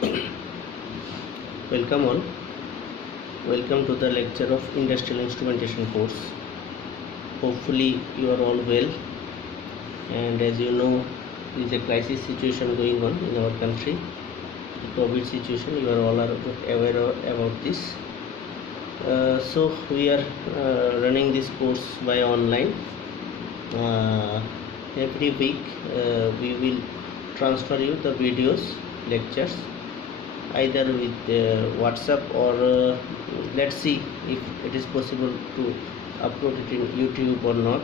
Welcome all. Welcome to the lecture of Industrial Instrumentation course. Hopefully you are all well, and as you know, there is a crisis situation going on in our country. The COVID situation, you are all aware about this. So we are running this course by online. Every week we will transfer you the videos, lectures, either with WhatsApp or let's see if it is possible to upload it in YouTube or not.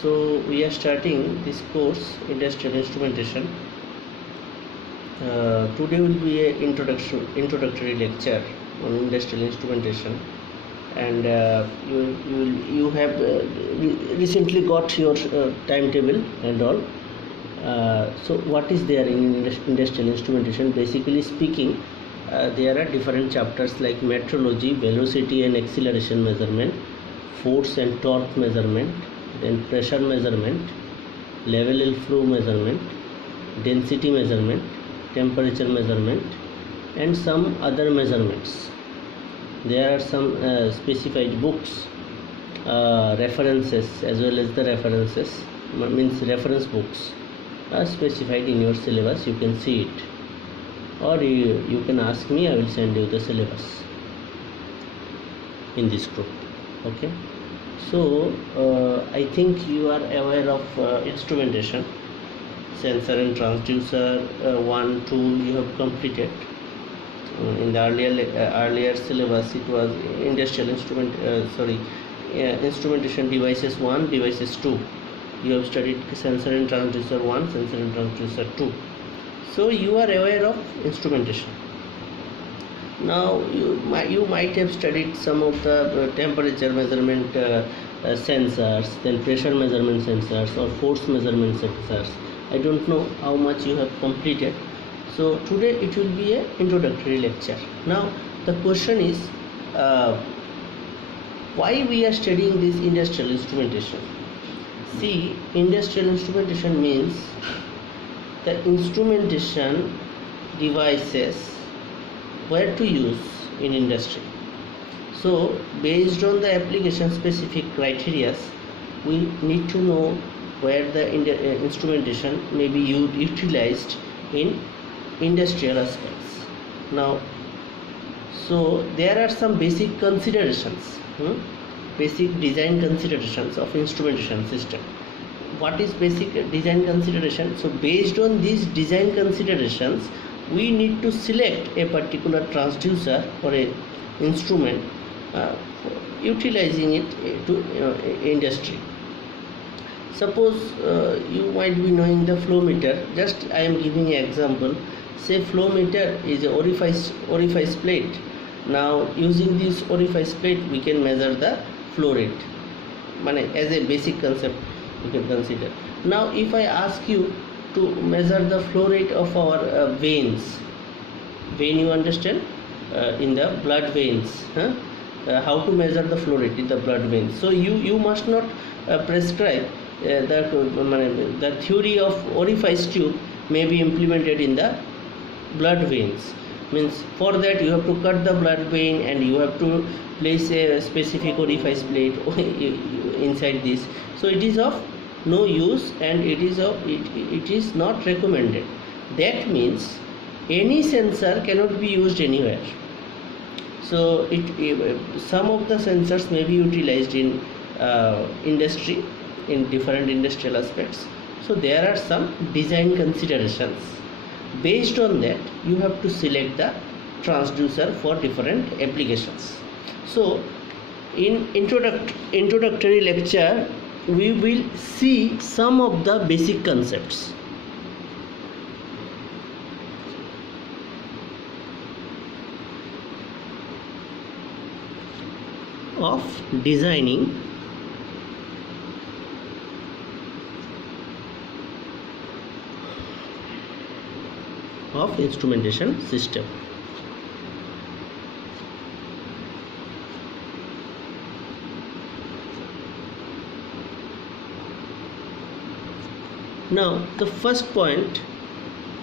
So we are starting this course, Industrial Instrumentation. Today will be a introductory lecture on industrial instrumentation, and you have recently got your timetable and all. So what is there in industrial instrumentation? Basically speaking, there are different chapters like metrology, velocity and acceleration measurement, force and torque measurement, then pressure measurement, level flow measurement, density measurement, temperature measurement, and some other measurements. There are some specified books, references, as well as the references, means reference books are specified in your syllabus. You can see it, or you can ask me. I will send you the syllabus in this group. Okay, so I think you are aware of instrumentation, sensor and transducer 1, 2 you have completed. In the earlier syllabus it was industrial instrumentation devices 1, devices 2. You have studied sensor and transducer 1, sensor and transducer 2. So you are aware of instrumentation. Now you might have studied some of the temperature measurement sensors, then pressure measurement sensors or force measurement sensors. I don't know how much you have completed. So today it will be an introductory lecture. Now the question is, why we are studying this industrial instrumentation? See, industrial instrumentation means the instrumentation devices where to use in industry. So based on the application specific criteria, we need to know where the instrumentation may be utilized in industrial aspects. Now, so there are some basic considerations, basic design considerations of instrumentation system. What is basic design consideration? So based on these design considerations, we need to select a particular transducer or a instrument utilizing it to industry. Suppose you might be knowing the flow meter. Just I am giving an example. Say flow meter is a orifice plate. Now using this orifice plate we can measure the flow rate. As a basic concept you can consider. Now if I ask you to measure the flow rate of our veins, you understand, in the blood veins, how to measure the flow rate in the blood veins. So you must not prescribe the theory of orifice tube may be implemented in the blood veins. Means for that you have to cut the blood vein and you have to place a specific orifice plate inside this. So it is of no use and it is not recommended. That means any sensor cannot be used anywhere. So some of the sensors may be utilized in industry, in different industrial aspects. So there are some design considerations. Based on that you have to select the transducer for different applications. So in introductory lecture we will see some of the basic concepts. Of designing of instrumentation system. Now the first point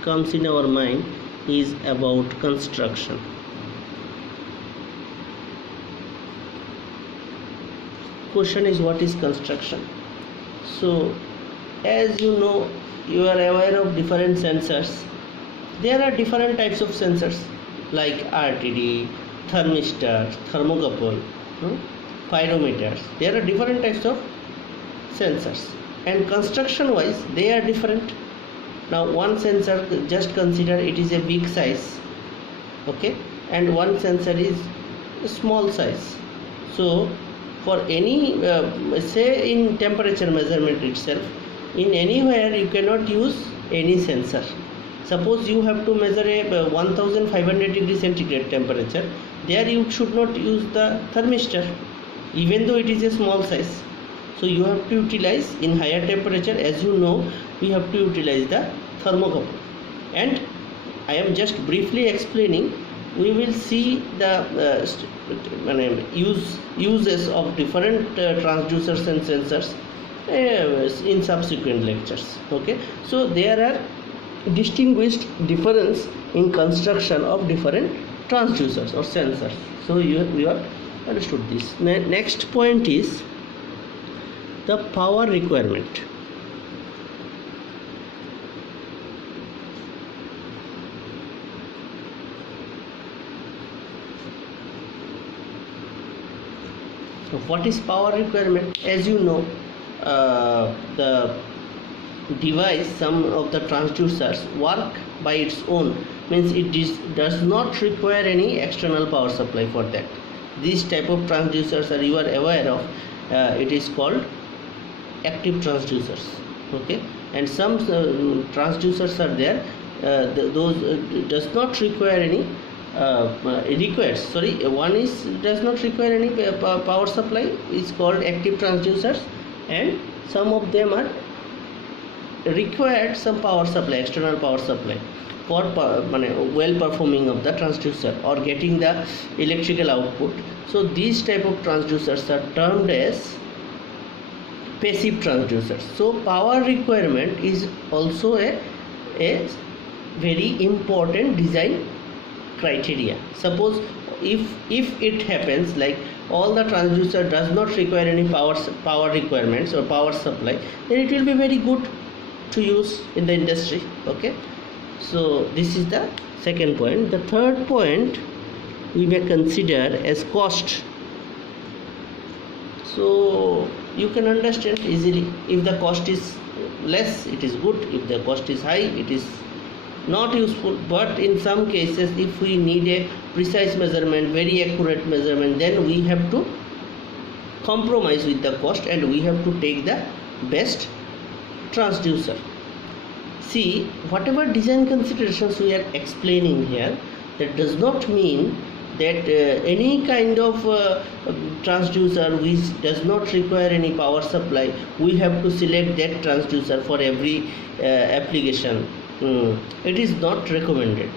comes in our mind is about construction. Question is, what is construction? So as you know, you are aware of different sensors. There are different types of sensors like RTD, thermistor, thermocouple, pyrometers. There are different types of sensors, and construction wise they are different. Now one sensor, just consider it is a big size, okay, and one sensor is a small size. So for any say in temperature measurement itself, in anywhere you cannot use any sensor. Suppose you have to measure a 1500 degree centigrade temperature, there you should not use the thermistor, even though it is a small size. So you have to utilize, in higher temperature, as you know, we have to utilize the thermocouple. And I am just briefly explaining. We will see the uses of different transducers and sensors in subsequent lectures. Okay, so there are distinguished difference in construction of different transducers or sensors. So you have understood this. Next point is the power requirement. So what is power requirement? As you know, the device, some of the transducers work by its own, means it does not require any external power supply for that. These type of transducers are, you are aware of, it is called active transducers, okay, and some transducers are there, those does not require any one is does not require any power supply, is called active transducers, and some of them are required some power supply, external power supply, for well performing of the transducer or getting the electrical output. So these type of transducers are termed as passive transducers. So power requirement is also a very important design criteria. Suppose if it happens like all the transducer does not require any power requirements or power supply, then it will be very good to use in the industry. Okay, so this is the second point. The third point we may consider as cost. So you can understand easily, if the cost is less it is good, if the cost is high it is not useful. But in some cases, if we need a precise measurement, very accurate measurement, then we have to compromise with the cost and we have to take the best transducer. See, whatever design considerations we are explaining here, that does not mean that any kind of transducer which does not require any power supply, we have to select that transducer for every application. It is not recommended.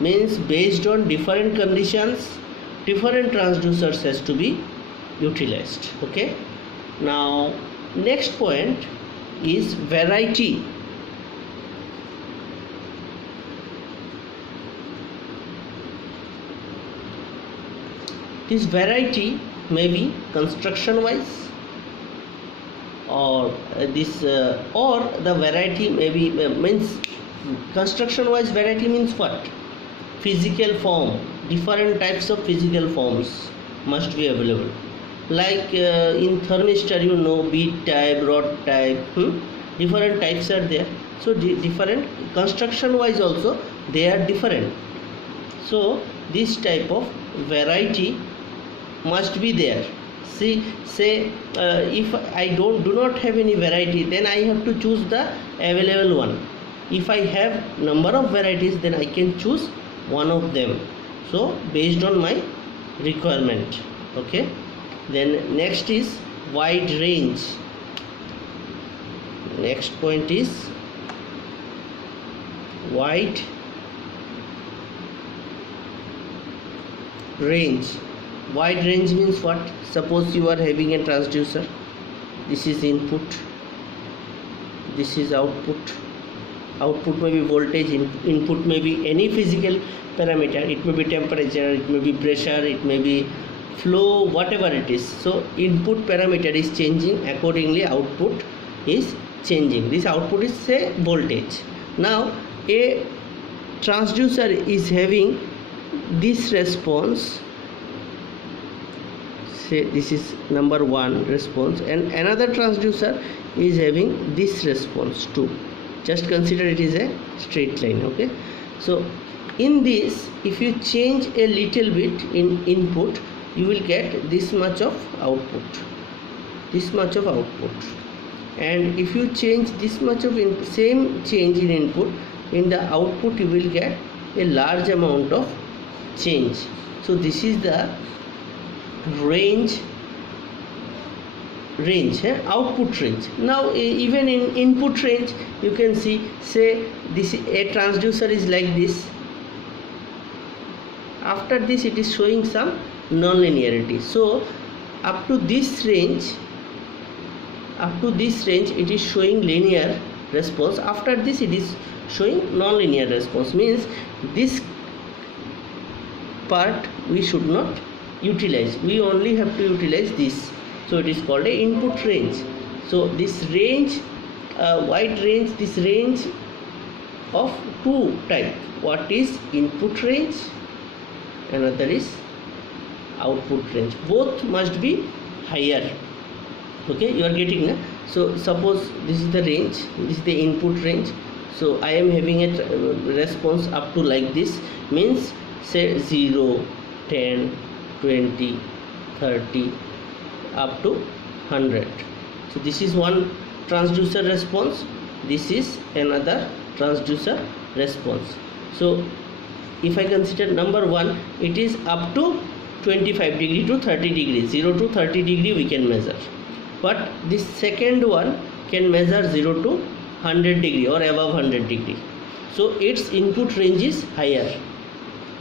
Means based on different conditions, different transducers has to be utilized. Okay, now next point is variety. This variety may be construction wise, or or the variety may be means construction wise variety means what? Physical form, different types of physical forms must be available. Like in thermistor, you know, bead type, rod type, different types are there. So different construction wise also they are different. So this type of variety must be there. See, say if I do not have any variety, then I have to choose the available one. If I have number of varieties, then I can choose one of them. So based on my requirement. Okay, then next is wide range. Next point is wide range. Wide range means what? Suppose you are having a transducer, this is input, this is output, output may be voltage, input may be any physical parameter, it may be temperature, it may be pressure, it may be flow, whatever it is. So input parameter is changing, accordingly output is changing. This output is say voltage. Now a transducer is having this response, say this is number 1 response, and another transducer is having this response too. Just consider it is a straight line. Okay, so in this, if you change a little bit in input, you will get this much of output, and if you change this much of same change in input, in the output you will get a large amount of change. So this is the range, output range. Now even in input range you can see, say this a transducer is like this, after this it is showing some non-linearity. So up to this range it is showing linear response, after this it is showing non-linear response, means this part we should not utilize, we only have to utilize this. So it is called a input range. So this range, wide range, this range of two type, what is input range, another is output range, both must be higher. Okay, you are getting na? So suppose this is the range, this is the input range, so I am having a response up to like this, means say 0, 10, 20, 30 up to 100. So this is one transducer response, this is another transducer response. So if I consider number 1, it is up to 25 degree to 30 degree, 0 to 30 degree we can measure, but this second one can measure 0 to 100 degree or above 100 degree. So its input range is higher,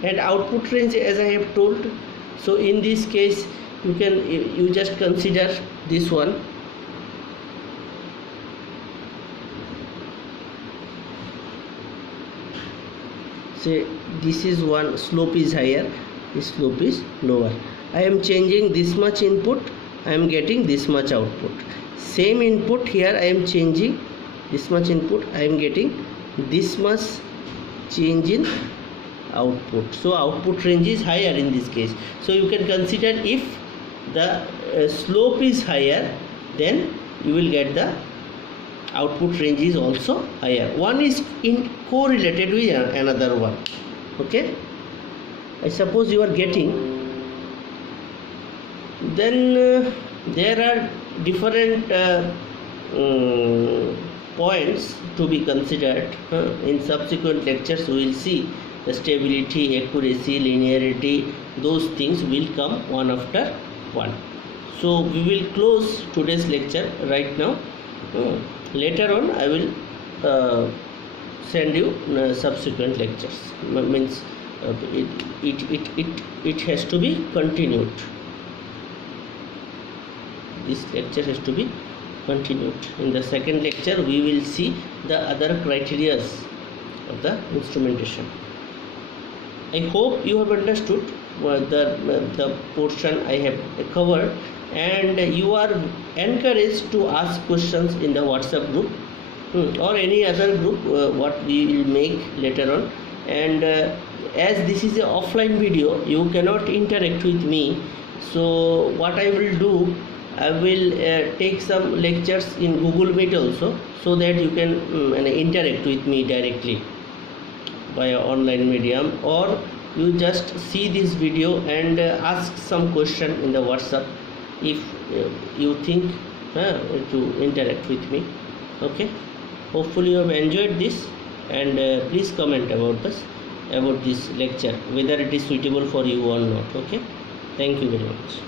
and output range as I have told. So in this case you just consider this one, say this is one, slope is higher, this slope is lower. I am changing this much input, I am getting this much output. Same input here, I am changing this much input, I am getting this much change in output. So output range is higher in this case. So you can consider if the slope is higher, then you will get the output range is also higher. One is correlated with another one. Okay, I suppose you are getting. Then there are different points to be considered. In subsequent lectures we will see the stability, accuracy, linearity, those things will come one after one. So we will close today's lecture right now. Later on I will send you subsequent lectures, means it has to be continued. This lecture has to be continued. In the second lecture we will see the other criteria of the instrumentation. I hope you have understood the portion I have covered, and you are encouraged to ask questions in the WhatsApp group or any other group what we will make later on. And as this is an offline video, you cannot interact with me, so what I will do, I will take some lectures in Google Meet also, so that you can interact with me directly via online medium, or you just see this video and ask some question in the WhatsApp if you think to interact with me. Okay, hopefully you have enjoyed this, and please comment about this lecture, whether it is suitable for you or not. Okay, thank you very much.